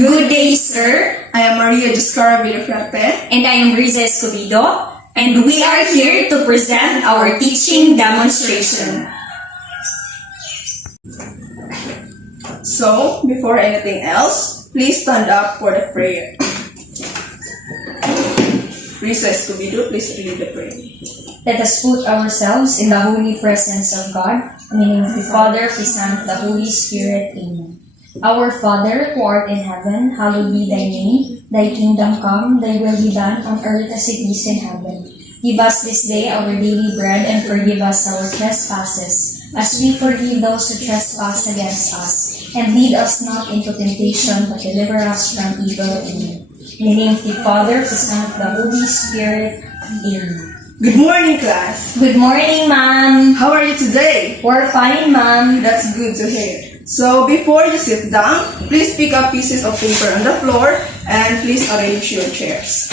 Good day, sir. I am Dioscora Villafuerte. And I am Riza Escobido. And we are here to present our teaching demonstration. So, before anything else, please stand up for the prayer. Riza Escobido, please read the prayer. Let us put ourselves in the holy presence of God, in the name of the Father, the Son, and the Holy Spirit. Amen. Our Father, who art in heaven, hallowed be thy name. Thy kingdom come, thy will be done on earth as it is in heaven. Give us this day our daily bread, and forgive us our trespasses, as we forgive those who trespass against us. And lead us not into temptation, but deliver us from evil. Amen. In the name of the Father, the Son, and the Holy Spirit. Amen. Good morning, class. Good morning, ma'am. How are you today? We're fine, ma'am. That's good to hear. So, before you sit down, please pick up pieces of paper on the floor and please arrange your chairs.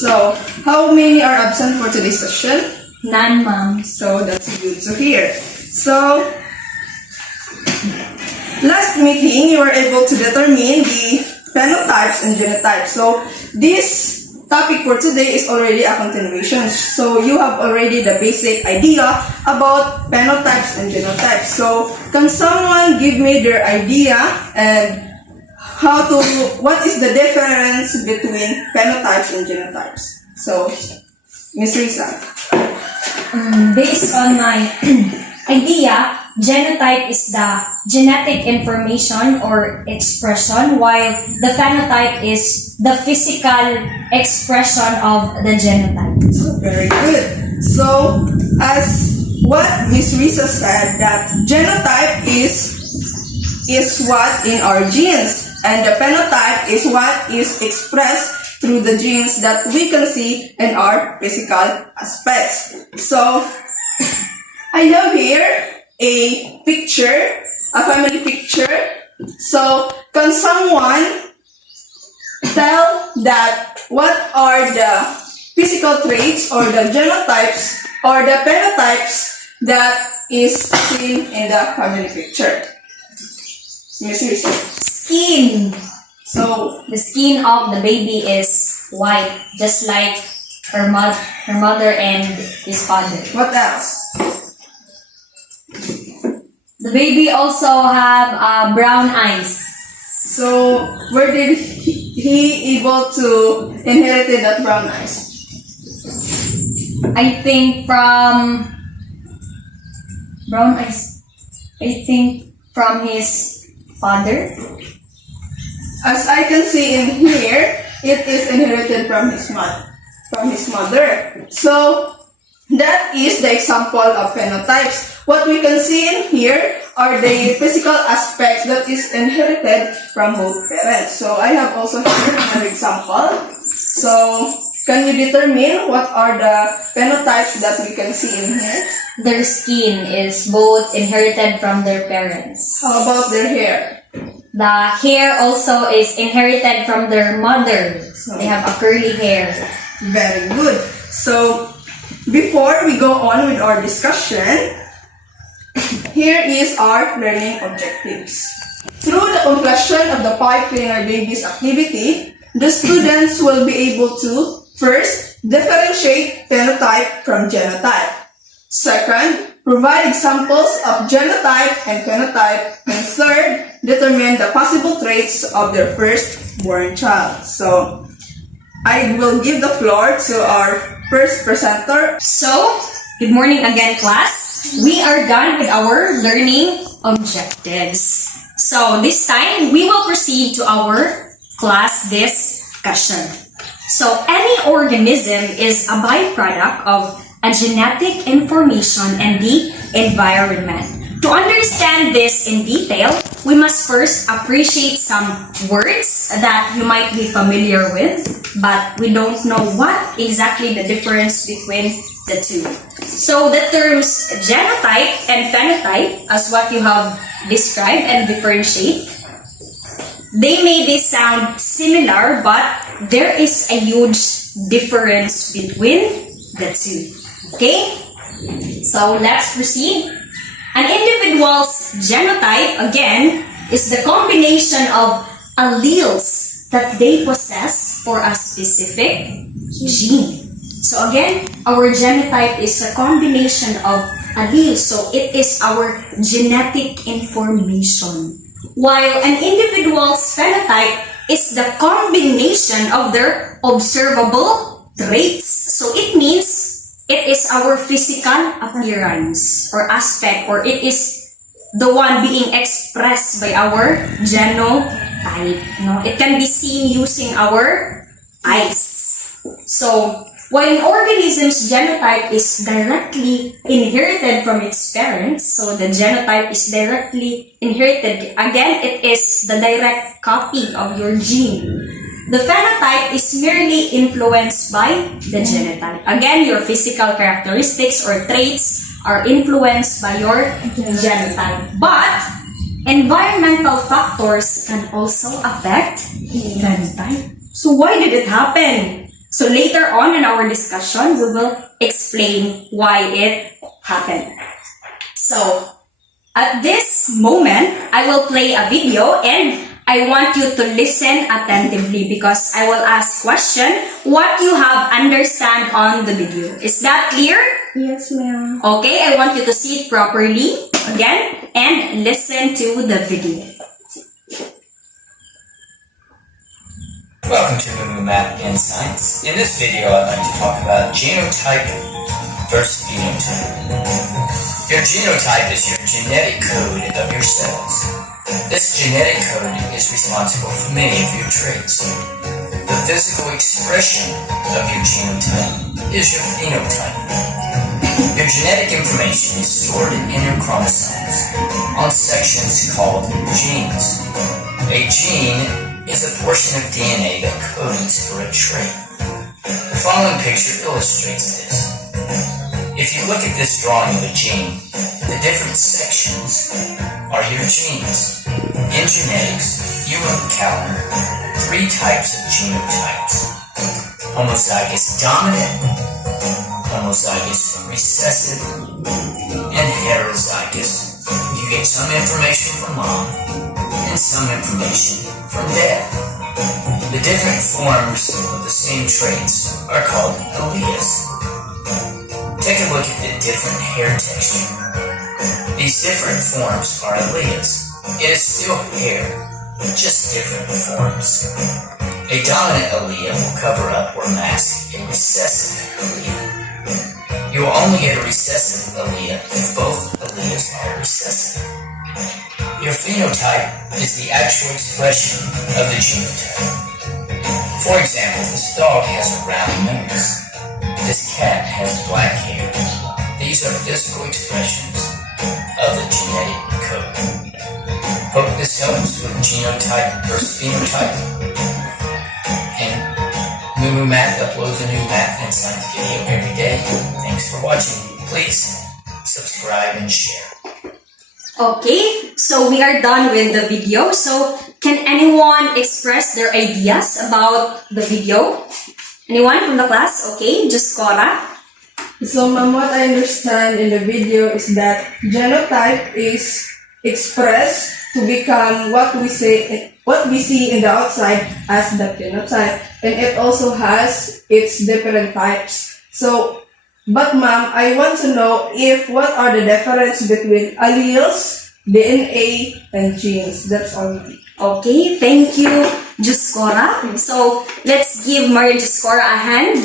So, how many are absent for today's session? None, ma'am. So, that's good to hear. So, last meeting, you were able to determine the phenotypes and genotypes. So, this topic for today is already a continuation. So, you have already the basic idea about phenotypes and genotypes. So, can someone give me their idea and what is the difference between phenotypes and genotypes? So, Ms. Riza. Based on my idea, genotype is the genetic information or expression, while the phenotype is the physical expression of the genotype. So, very good. So, as what Ms. Riza said, that genotype is what in our genes, and the phenotype is what is expressed through the genes that we can see in our physical aspects. So, I have here a picture, a family picture. So, can someone tell that what are the physical traits or the genotypes or the phenotypes that is seen in the family picture? Miss Risa. Skin. So, the skin of the baby is white, just like her mother and his father. What else? The baby also have brown eyes. So, where did he able to inherit that brown eyes? I think from brown eyes. I think from his father. As I can see in here, it is inherited from his mother. So, that is the example of phenotypes. What we can see in here are the physical aspects that is inherited from both parents. So, I have also here another example. So, can you determine what are the phenotypes that we can see in here? Their skin is both inherited from their parents. How about their hair? The hair also is inherited from their mother. So they have a curly hair. Very good. So, before we go on with our discussion, here is our learning objectives. Through the completion of the 5 Cleaner Babies activity, the students will be able to, first, differentiate phenotype from genotype. Second, provide examples of genotype and phenotype. And third, determine the possible traits of their firstborn child. So, I will give the floor to our first presenter. So, good morning again, class. We are done with our learning objectives. So, this time, we will proceed to our class discussion. So, any organism is a byproduct of a genetic information and the environment. To understand this in detail, we must first appreciate some words that you might be familiar with, but we don't know what exactly the difference between the two. So the terms genotype and phenotype, as what you have described and differentiate, they may sound similar, but there is a huge difference between the two. Okay? So let's proceed. An individual's genotype, again, is the combination of alleles that they possess for a specific gene. So again, our genotype is a combination of alleles. So it is our genetic information. While an individual's phenotype is the combination of their observable traits. So it means it is our physical appearance or aspect, or it is the one being expressed by our genotype. No? It can be seen using our eyes. So, while an organism's genotype is directly inherited from its parents, so the genotype is directly inherited, again, it is the direct copy of your gene. The phenotype is merely influenced by the genotype. Again, your physical characteristics or traits are influenced by your genotype. But environmental factors can also affect phenotype. So why did it happen? So later on in our discussion, we will explain why it happened. So at this moment, I will play a video and I want you to listen attentively because I will ask question what you have understand on the video. Is that clear? Yes, ma'am. Okay, I want you to see it properly again and listen to the video. Welcome to Math and Science. In this video, I'd like to talk about genotype versus phenotype. Your genotype is your genetic code of your cells. This genetic code is responsible for many of your traits. The physical expression of your genotype is your phenotype. Your genetic information is stored in your chromosomes on sections called genes. A gene is a portion of DNA that codes for a trait. The following picture illustrates this. If you look at this drawing of a gene, the different sections are your genes. In genetics, you encounter 3 types of genotypes: homozygous dominant, homozygous recessive, and heterozygous. You get some information from mom and some information from dad. The different forms of the same traits are called alleles. Take a look at the different hair texture. These different forms are alleles. It is still hair, just different forms. A dominant allele will cover up or mask a recessive allele. You will only get a recessive allele if both alleles are recessive. Your phenotype is the actual expression of the genotype. For example, this dog has a round nose. This cat has black hair. These are physical expressions of the genetic code. Hope this helps with genotype versus phenotype. And Moo Math uploads a new math and science video every day. Thanks for watching. Please subscribe and share. Okay, so we are done with the video. So can anyone express their ideas about the video? Anyone from the class? Okay, Dioscora. So, ma'am, what I understand in the video is that genotype is expressed to become what we see in the outside as the phenotype, and it also has its different types. So, but ma'am, I want to know what are the difference between alleles, DNA, and genes. That's all. Okay, thank you, Dioscora. So let's give Maria Dioscora a hand.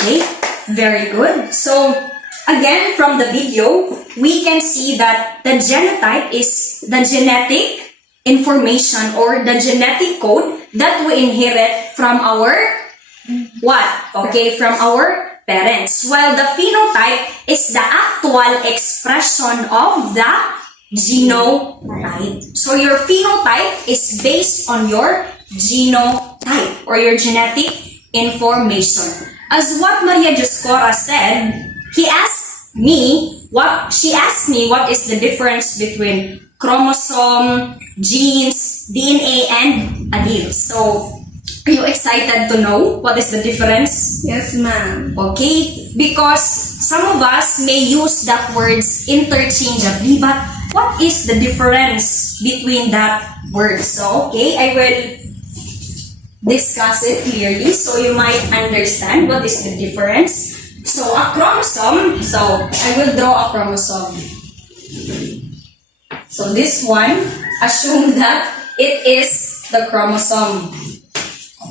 Okay, very good. So again, from the video, we can see that the genotype is the genetic information or the genetic code that we inherit from our what? Okay, from our parents. While the phenotype is the actual expression of the genotype. So your phenotype is based on your genotype or your genetic information. As what Maria Dioscora said, she asked me what is the difference between chromosome, genes, DNA, and alleles. So Are you excited to know what is the difference? Yes, ma'am. Okay, because some of us may use that words interchangeably, but what is the difference between that word? So, okay, I will discuss it clearly so you might understand what is the difference. So, a chromosome, so I will draw a chromosome. So, this one, assume that it is the chromosome.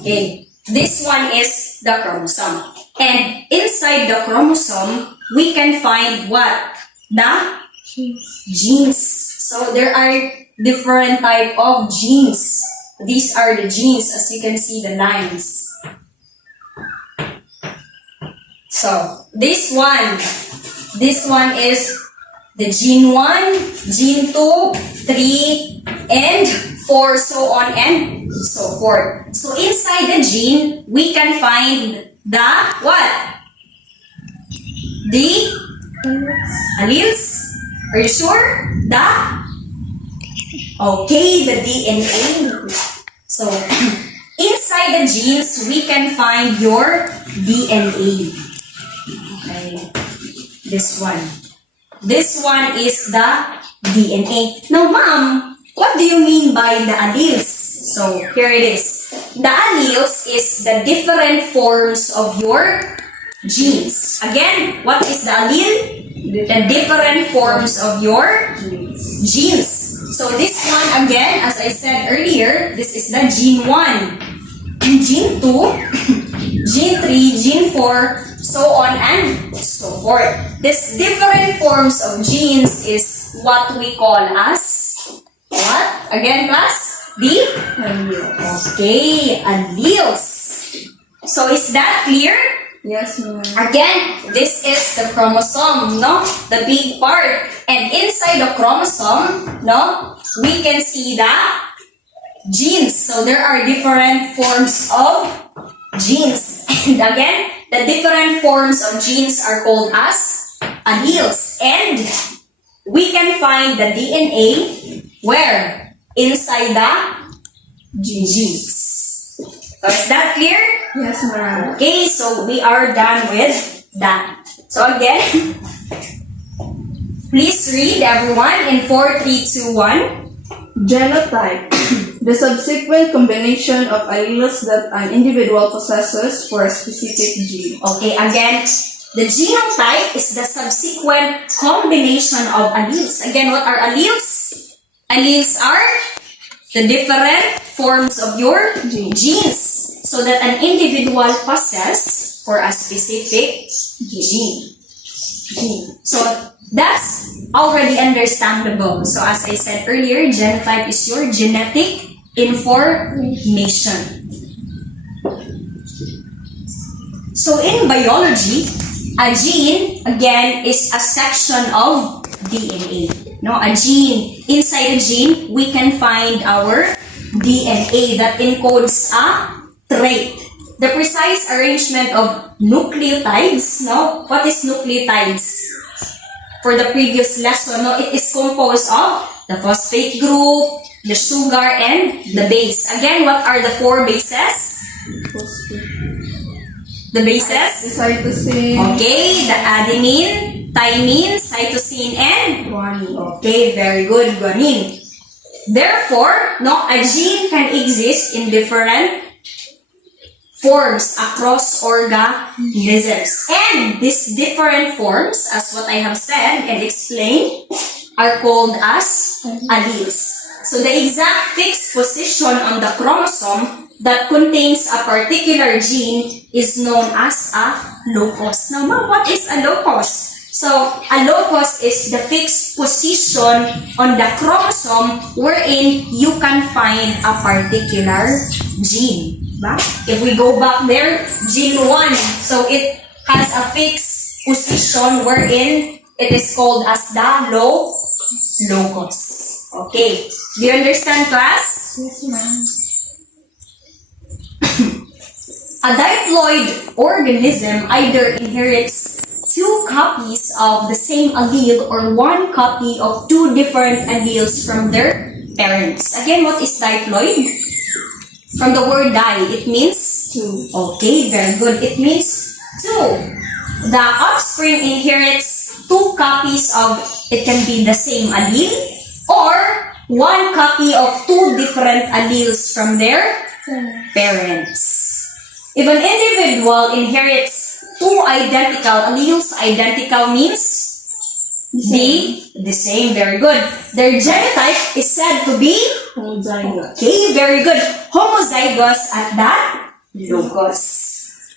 Okay, this one is the chromosome. And inside the chromosome, we can find what? The genes. So there are different type of genes. These are the genes, as you can see the lines. So this one is the gene 1, gene 2, 3, and 4, so on and so forth. So inside the gene, we can find the what? The alleles. Are you sure? Okay, the DNA. So inside the genes, we can find your DNA. Okay, this one. This one is the DNA. Now, ma'am, what do you mean by the alleles? So, here it is. The alleles is the different forms of your genes. Again, what is the allele? The different forms of your genes. So, this one, again, as I said earlier, this is the gene 1, gene 2, gene 3, gene 4, so on and so forth. This different forms of genes is what we call as what? Again, class? The Alleles. okay, alleles. So is that clear? Yes, ma'am. Again, this is the chromosome, no? The big part. And inside the chromosome, no? We can see the genes. So there are different forms of genes. And again, the different forms of genes are called as alleles. And we can find the DNA where? Inside the genes. So is that clear? Yes, ma'am. Okay, so we are done with that. So again, please read everyone in 4, 3, 2, 1. Genotype. The subsequent combination of alleles that an individual possesses for a specific gene. Okay, again, the genotype is the subsequent combination of alleles. Again, what are alleles? Alleles are the different forms of your genes so that an individual possesses for a specific gene. So that's already understandable. So as I said earlier, genotype is your genetic information. So in biology, a gene, again, is a section of DNA. No, a gene. Inside a gene, we can find our DNA that encodes a trait. The precise arrangement of nucleotides, no? What is nucleotides? For the previous lesson, no, it is composed of the phosphate group, the sugar, and the base. Again, what are the 4 bases? The bases? The cytosine. Okay, the adenine, thymine, cytosine, and Guanine. okay, very good, guanine. Therefore, no, a gene can exist in different forms across organisms. And these different forms, as what I have said and explained, are called as alleles. So the exact fixed position on the chromosome that contains a particular gene is known as a locus. Now, ma'am, what is a locus? So, a locus is the fixed position on the chromosome wherein you can find a particular gene. Ba? If we go back there, gene 1, so it has a fixed position wherein it is called as the locus. Okay. Do you understand, class? Yes, ma'am. A diploid organism either inherits 2 copies of the same allele or 1 copy of 2 different alleles from their parents. Again, what is diploid? From the word die, it means 2. okay, very good. It means 2. The offspring inherits 2 copies of, it can be the same allele or 1 copy of 2 different alleles from their parents. If an individual inherits 2 identical alleles, identical means the same, very good. Their genotype is said to be Homozygous. okay, very good. Homozygous at that locus.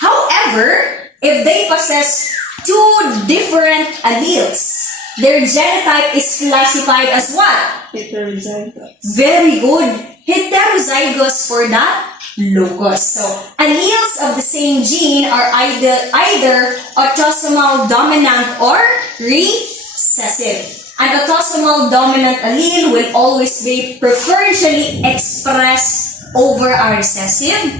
However, if they possess 2 different alleles, their genotype is classified as what? Heterozygous. Very good. Heterozygous for that locus. So, alleles of the same gene are either autosomal dominant or recessive. An autosomal dominant allele will always be preferentially expressed over a recessive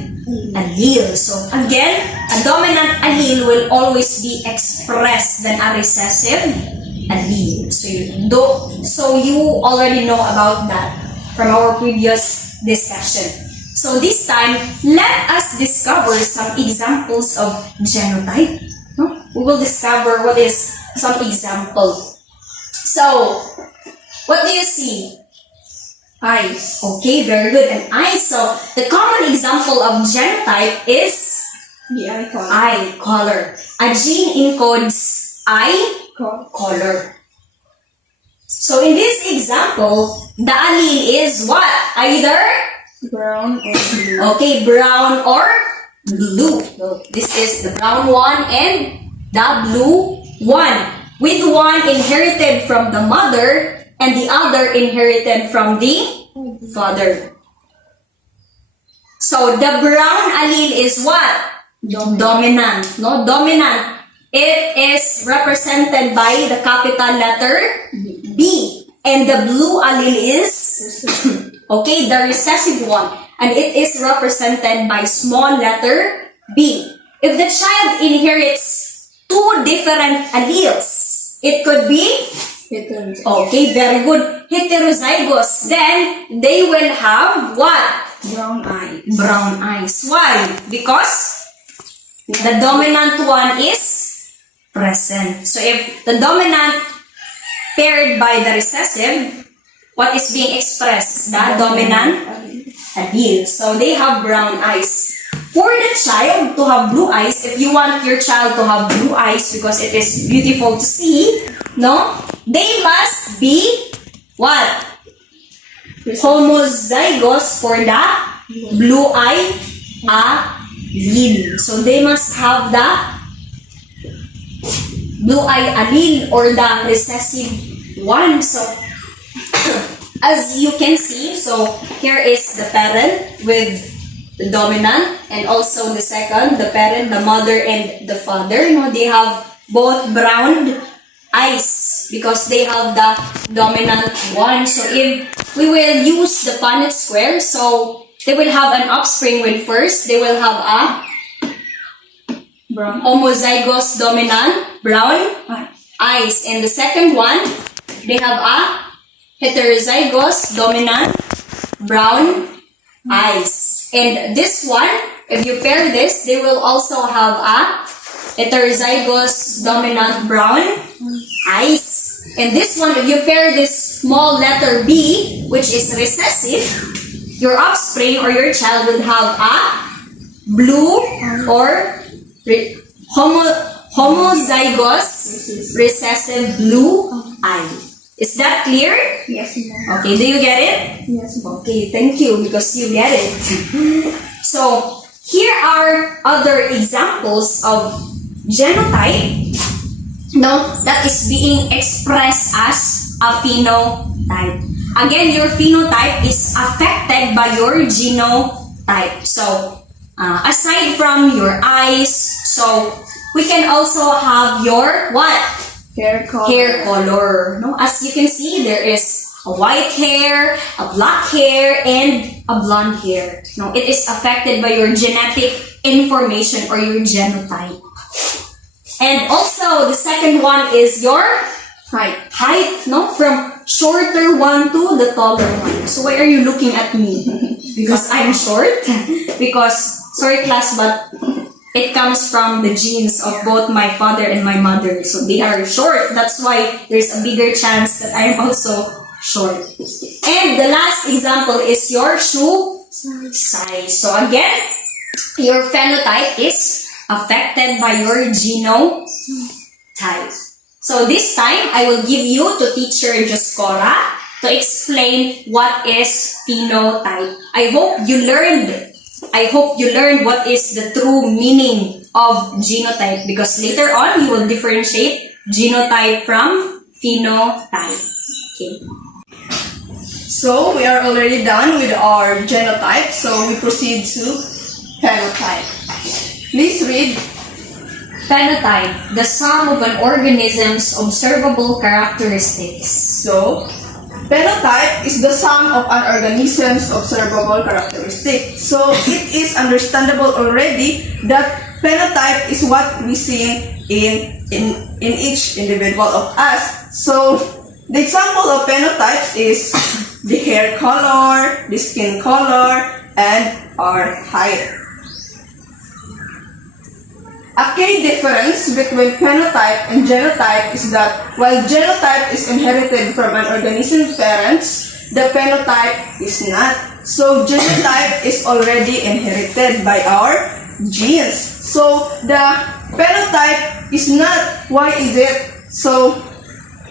allele. So, again, a dominant allele will always be expressed than a recessive allele. So you already know about that from our previous discussion. So this time, let us discover some examples of genotype. No? We will discover what is some example. So, what do you see? Eyes. Okay, very good. An eye. So, the common example of genotype is The eye color. eye color. A gene encodes eye color. So, in this example, the allele is what? Either Brown or blue. okay, brown or blue. So, this is the brown one and the blue one. With one inherited from the mother and the other inherited from the father. So, the brown allele is what? Dominant. No? Dominant. It is represented by the capital letter B. And the blue allele is okay, the recessive one. And it is represented by small letter B. If the child inherits 2 different alleles, it could be Heterozygous. okay, very good. Heterozygous. Then they will have what? Brown eyes. Brown eyes. Why? Because the dominant one is present. So if the dominant paired by the recessive, what is being expressed? The dominant allele. So they have brown eyes. For the child to have blue eyes, if you want your child to have blue eyes because it is beautiful to see, no? They must be what? Homozygous for the blue eye allele. So they must have the blue eye allele or the recessive one. So as you can see, so here is the parent with the dominant and also the second, the parent, the mother and the father. You know, they have both brown eyes because they have the dominant one. So if we will use the Punnett square, so they will have an offspring with first, they will have a Brown homozygous dominant brown eyes. eyes. And the second one, they have a heterozygous dominant brown eyes. And this one, if you pair this, they will also have a heterozygous dominant brown eyes. And this one, if you pair this small letter B, which is recessive, your offspring or your child will have a blue or homozygous recessive blue eye. Is that clear? Yes, ma'am. Okay, do you get it? Yes, ma'am. Okay, thank you because you get it. So, here are other examples of genotype, no, that is being expressed as a phenotype. Again, your phenotype is affected by your genotype. So, aside from your eyes, so we can also have your what? Hair color. Hair color. No? As you can see, there is a white hair, a black hair, and a blonde hair. No, it is affected by your genetic information or your genotype. And also, the second one is your Height, no? From shorter one to the taller one. So why are you looking at me? Because I'm short? Because, sorry class, but it comes from the genes of both my father and my mother. So they are short. That's why there's a bigger chance that I am also short. And the last example is your shoe size. So again, your phenotype is affected by your genotype. So this time, I will give you to teacher Dioscora to explain what is phenotype. I hope you learned what is the true meaning of genotype, because later on, you will differentiate genotype from phenotype. Okay. So we are already done with our genotype, so we proceed to phenotype. Please read. Phenotype, the sum of an organism's observable characteristics. So, phenotype is the sum of an organism's observable characteristic. So, it is understandable already that phenotype is what we see in each individual of us. So, the example of phenotypes is the hair color, the skin color, and our height. A key difference between phenotype and genotype is that while genotype is inherited from an organism's parents, the phenotype is not. So genotype is already inherited by our genes. So the phenotype is not. Why is it? So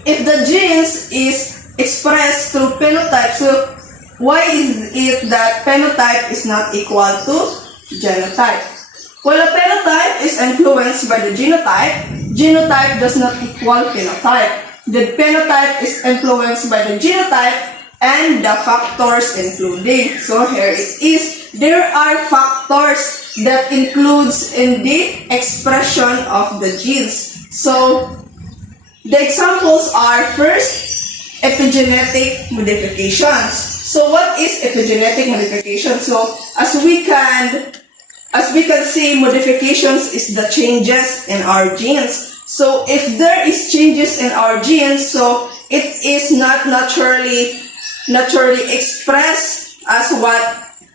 if the genes is expressed through phenotype, so why is it that phenotype is not equal to genotype? While a phenotype is influenced by the genotype, genotype does not equal phenotype. The phenotype is influenced by the genotype and the factors including. So here it is. There are factors that includes in the expression of the genes. So the examples are first, epigenetic modifications. So what is epigenetic modification? So as we can see, modifications is the changes in our genes. So if there is changes in our genes, so it is not naturally expressed as what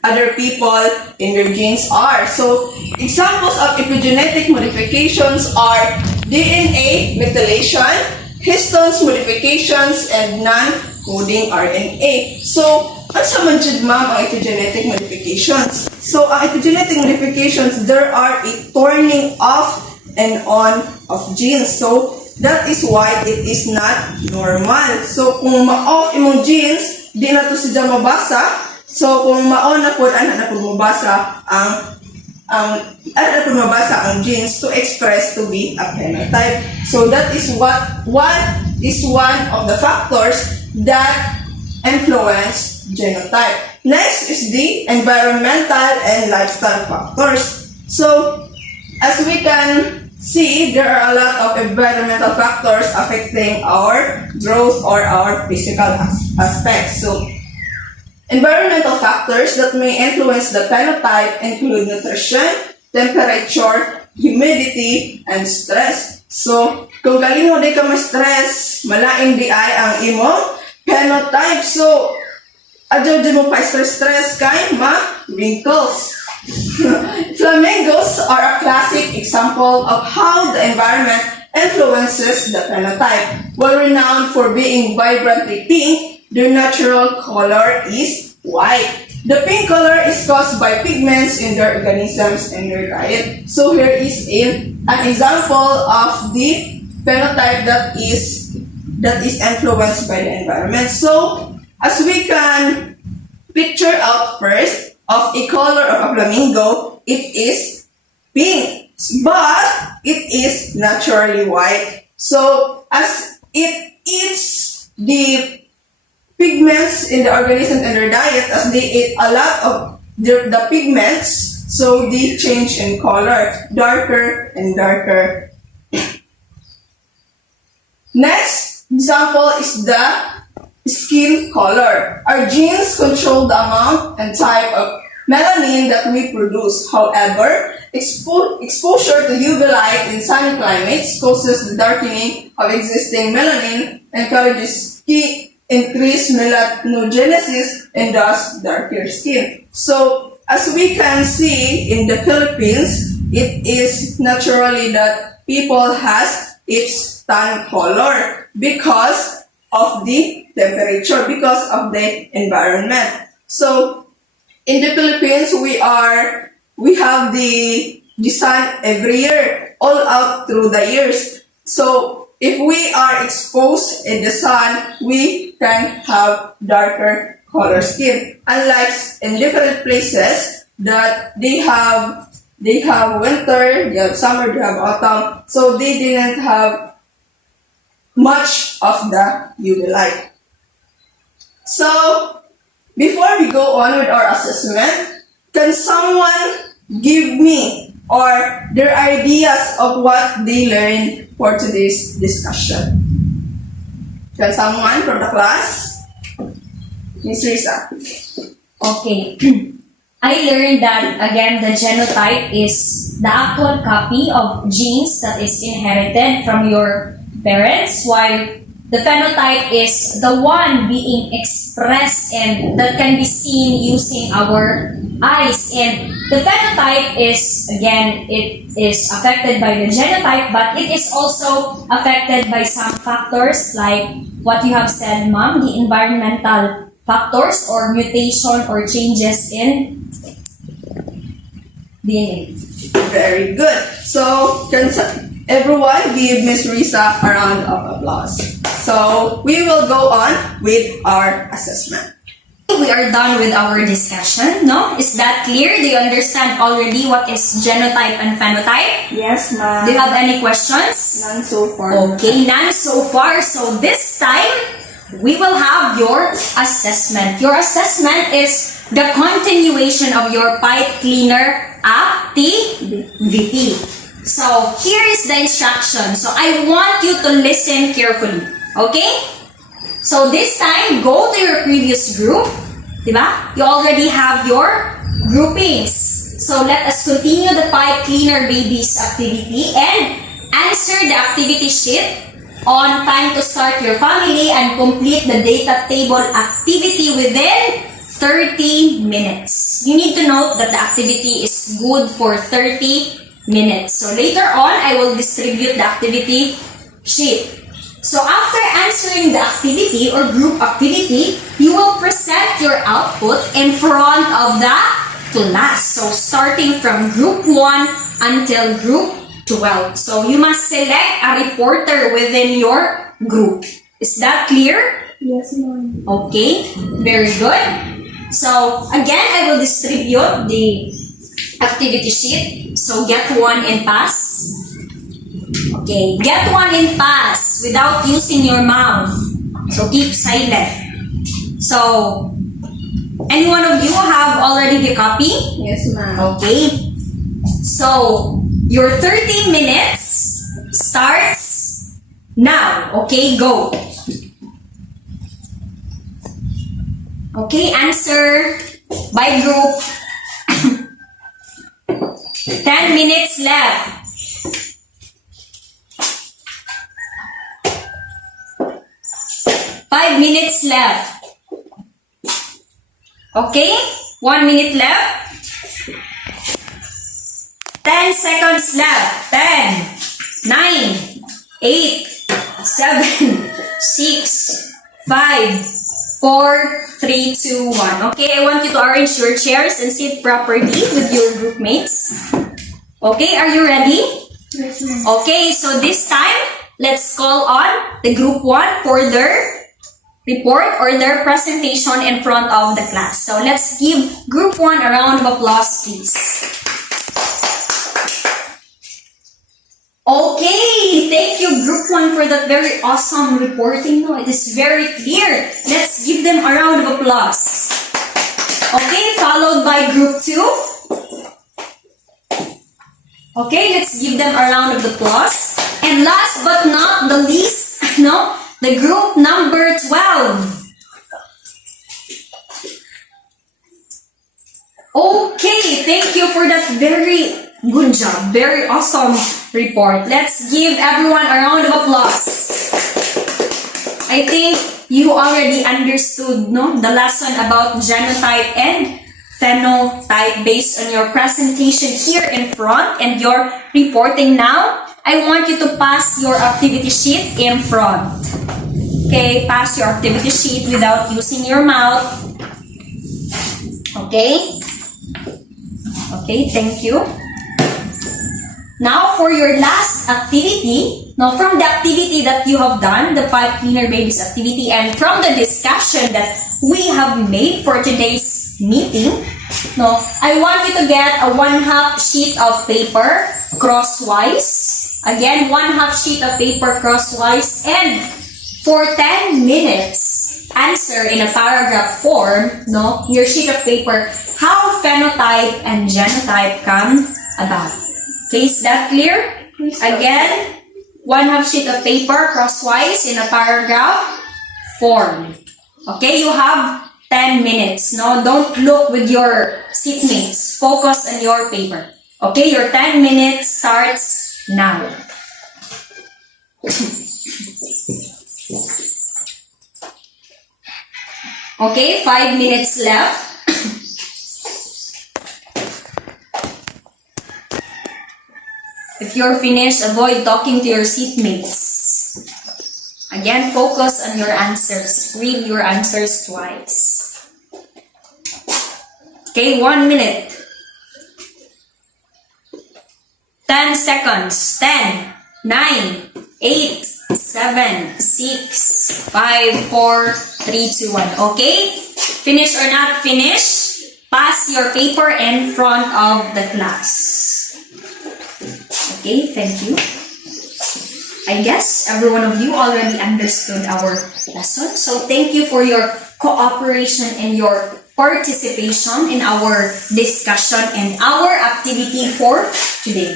other people in their genes are. So examples of epigenetic modifications are DNA methylation, histones modifications, and non-coding RNA. So asa man jud ma'am ang epigenetic modifications? So ang epigenetic modifications, there are a turning off and on of genes. So that is why it is not normal. So kung ma-off imong genes, di na to siya mabasa. So kung ma-on na po, ana na po mabasa ang genes to express to be a phenotype. So that is what is one of the factors that influence genotype. Next is the environmental and lifestyle factors. So as we can see, there are a lot of environmental factors affecting our growth or our physical aspects. So environmental factors that may influence the phenotype include nutrition, temperature, humidity, and stress. So, kung galing mo di ka ma-stress, malaing di ay ang imong phenotype. So, adyo di mo pa stress kay ma-wrinkles. Flamingos are a classic example of how the environment influences the phenotype. While renowned for being vibrantly pink, their natural color is white. The pink color is caused by pigments in their organisms and their diet. So here is an example of the phenotype that is influenced by the environment. So as we can picture out first of a color of a flamingo, it is pink, but it is naturally white. So as it eats the pigments in the organism and their diet, as they eat a lot of the pigments, so they change in color, darker and darker. Next example is the skin color. Our genes control the amount and type of melanin that we produce. However, exposure to UV light in sunny climates causes the darkening of existing melanin, encourages increased melanogenesis, and thus darker skin. So, as we can see in the Philippines, it is naturally that people has its tan color because of the temperature, because of the environment. So, in the Philippines, we have the sun every year, all out through the years. So, if we are exposed in the sun, we can have darker color skin. Unlike in different places that they have winter, they have summer, they have autumn, so they didn't have much of the UV light. So, before we go on with our assessment, can someone give me or their ideas of what they learned for today's discussion? Can someone from the class? Miss Riza. Okay. I learned that, again, the genotype is the actual copy of genes that is inherited from your parents, while the phenotype is the one being expressed and that can be seen using our eyes. And the phenotype is, again, it is affected by the genotype, but it is also affected by some factors like what you have said, ma'am, the environmental factors or mutation or changes in DNA. Very good. So, can everyone give Miss Riza a round of applause? So, we will go on with our assessment. We are done with our discussion, no? Is that clear? Do you understand already what is genotype and phenotype? Yes, ma'am. Do you have any questions? None so far. Okay, none so far. So this time, we will have your assessment. Your assessment is the continuation of your pipe cleaner activity. So here is the instruction. So I want you to listen carefully. Okay? So this time, go to your previous group. Diba? You already have your groupings. So let us continue the pipe cleaner babies activity and answer the activity sheet on time to start your family and complete the data table activity within 30 minutes. You need to note that the activity is good for 30 minutes. So later on, I will distribute the activity sheet. So after answering the activity or group activity, you will present your output in front of the class. So starting from group 1 until group 12. So you must select a reporter within your group. Is that clear? Yes, ma'am. Okay, very good. So again, I will distribute the activity sheet. So get one and pass. Okay, get one and pass without using your mouth. So keep silent. So, any one of you have already the copy? Yes, ma'am. Okay. So, your 30 minutes starts now. Okay, go. Okay, answer by group. 10 minutes left. 5 minutes left. Okay? 1 minute left. 10 seconds left. 10, 9, 8, 7, 6, 5, 4, 3, 2, 1. Okay, I want you to arrange your chairs and sit properly with your group mates. Okay, are you ready? Yes, ma'am. Okay, so this time, let's call on the group 1 for their report or their presentation in front of the class. So let's give group 1 a round of applause, please. Okay, thank you group 1 for that very awesome reporting. No, it is very clear. Let's give them a round of applause. Okay, followed by group 2. Okay, let's give them a round of applause. And last but not the least, no, the group number 12. you for that very good job. Very awesome report. Let's give everyone a round of applause. I think you already understood, no, the lesson about genotype and phenotype based on your presentation here in front and your reporting now. I want you to pass your activity sheet in front. Okay, pass your activity sheet without using your mouth. Okay? Okay, thank you. Now, for your last activity, now from the activity that you have done, the 5 cleaner babies activity, and from the discussion that we have made for today's meeting, no, I want you to get a 1/2 sheet of paper crosswise. Again, 1/2 sheet of paper crosswise, and for 10 minutes, answer in a paragraph form, no, your sheet of paper, how phenotype and genotype come about. Okay, is that clear? Again, 1/2 sheet of paper crosswise in a paragraph form. Okay, you have 10 minutes. No, don't look with your seatmates. Focus on your paper. Okay, your 10 minutes starts now. Okay, 5 minutes left. If you're finished, avoid talking to your seatmates. Again, focus on your answers. Read your answers twice. Okay, 1 minute. 10 seconds. 10, 9, 8, 7, 6, 5, 4, 3, 2, 1. Okay? Finish or not finish, pass your paper in front of the class. Okay, thank you. I guess every one of you already understood our lesson. So thank you for your cooperation and your participation in our discussion and our activity for today.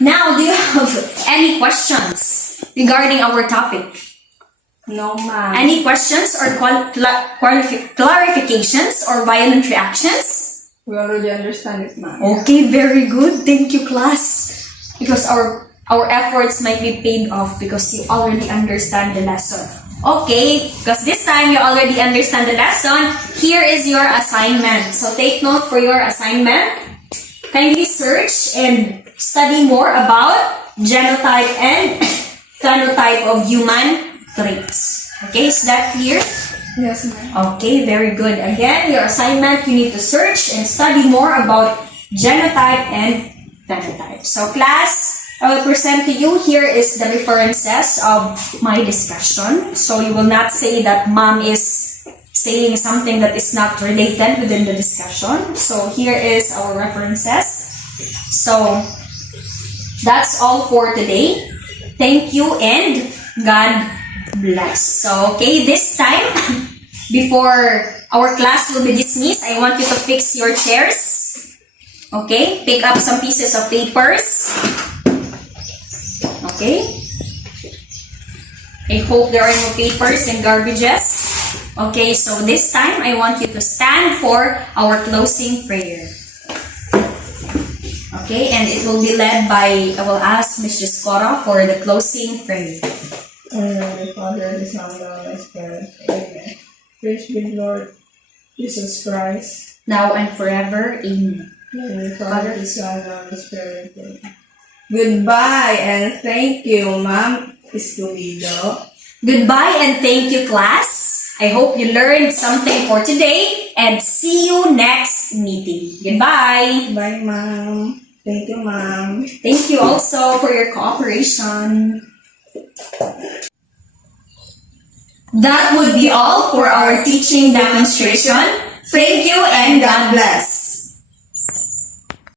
Now, do you have any questions regarding our topic? No, ma'am. Any questions or clarifications or violent reactions? We already understand it, ma'am. Okay, very good. Thank you, class. Because our efforts might be paid off because you already understand the lesson. Okay, because this time you already understand the lesson, here is your assignment. So take note for your assignment. Kindly search and study more about genotype and phenotype of human traits. Okay, is that clear? Yes, ma'am. Okay, very good. Again, your assignment, you need to search and study more about genotype and phenotype. So class, I will present to you, here is the references of my discussion. So you will not say that mom is saying something that is not related within the discussion. So here is our references. So that's all for today. Thank you and God bless. So okay, this time, before our class will be dismissed, I want you to fix your chairs. Okay, pick up some pieces of papers. Okay. I hope there are no papers and garbages. Okay, so this time I want you to stand for our closing prayer. Okay, and it will be led by, I will ask Ms. Dioscora for the closing prayer. The Father, the Son, and the Holy Spirit. Amen. Praise be Lord Jesus Christ. Now and forever. Amen. The Father, the Son, and the Holy Spirit. Amen. Goodbye and thank you, Ma'am Escobido. Goodbye and thank you, class. I hope you learned something for today and see you next meeting. Goodbye. Bye, Ma'am. Thank you, Ma'am. Thank you also for your cooperation. That would be all for our teaching demonstration. Thank you and God bless.